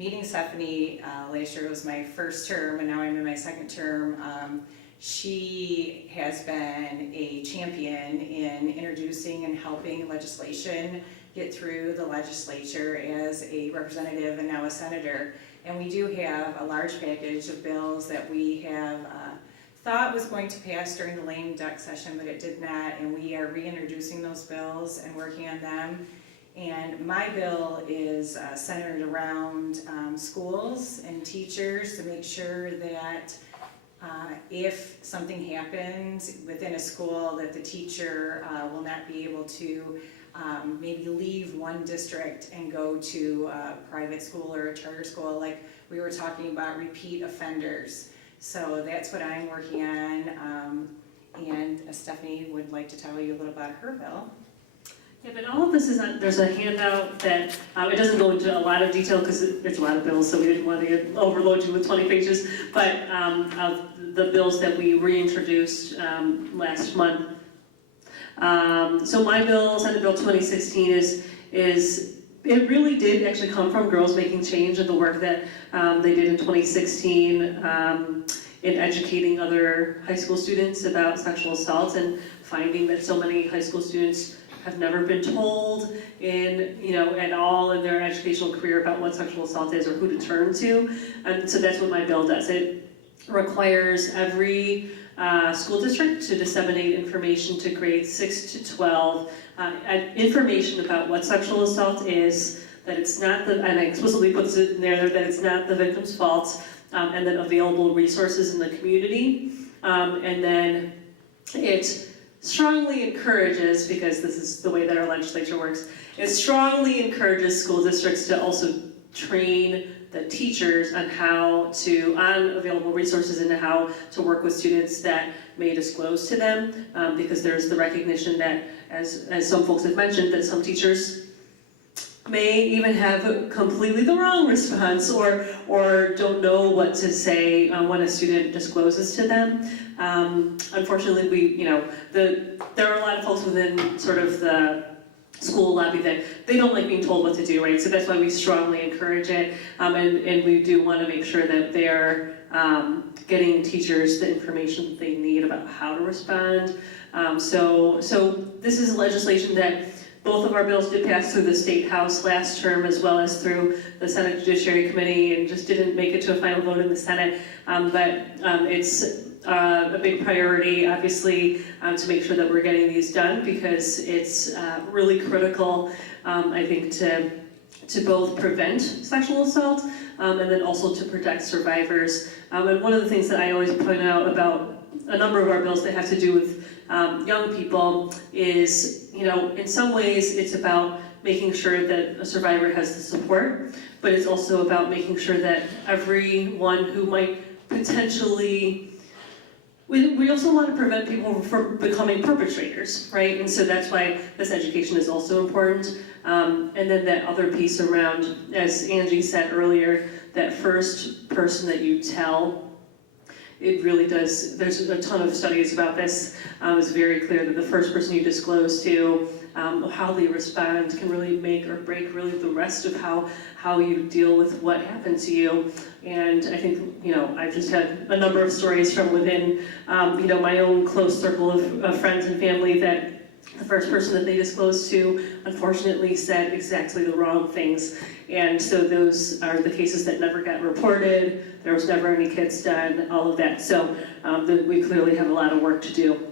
meeting Stephanie last year was my first term, and now I'm in my second term. She has been a champion in introducing and helping legislation get through the legislature as a representative and now a senator. And we do have a large package of bills that we have thought was going to pass during the lame duck session, but it did not, and we are reintroducing those bills and working on them. And my bill is centered around schools and teachers to make sure that if something happens within a school, that the teacher will not be able to maybe leave one district and go to a private school or a charter school, like we were talking about repeat offenders. So that's what I'm working on, and Stephanie would like to tell you a little about her bill. Yeah, but all of this is there's a handout that, it doesn't go into a lot of detail because it's a lot of bills, so we didn't want to overload you with 20 pages, but of the bills that we reintroduced last month. So my bill, Senate Bill 2016, it really did actually come from Girls Making Change and the work that they did in 2016 in educating other high school students about sexual assault and finding that so many high school students have never been told at all in their educational career about what sexual assault is or who to turn to. And so that's what my bill does. It requires every school district to disseminate information to grades 6 to 12, information about what sexual assault is, that it's not and I explicitly puts it in there that it's not the victim's fault, and then available resources in the community. And then it strongly encourages, because this is the way that our legislature works, it strongly encourages school districts to also train the teachers on on available resources and how to work with students that may disclose to them, because there's the recognition that, as some folks have mentioned, that some teachers may even have completely the wrong response or don't know what to say when a student discloses to them. Unfortunately, there are a lot of folks within sort of the school lobby that they don't like being told what to do, right? So that's why we strongly encourage it, and we do want to make sure that they're getting teachers the information that they need about how to respond. So this is legislation that both of our bills did pass through the State House last term as well as through the Senate Judiciary Committee and just didn't make it to a final vote in the Senate. But it's a big priority, obviously, to make sure that we're getting these done because it's really critical, I think, to both prevent sexual assault and then also to protect survivors. And one of the things that I always point out about a number of our bills that have to do with young people is, in some ways it's about making sure that a survivor has the support, but it's also about making sure that everyone who might potentially, we also want to prevent people from becoming perpetrators, right? And so that's why this education is also important. And then that other piece around, as Angie said earlier, that first person that you tell, it really does, there's a ton of studies about this. It's very clear that the first person you disclose to, how they respond can really make or break really the rest of how you deal with what happened to you. And I think, I've just had a number of stories from within, my own close circle of friends and family that the first person that they disclosed to, unfortunately, said exactly the wrong things. And so those are the cases that never got reported. There was never any kids done, all of that. So we clearly have a lot of work to do.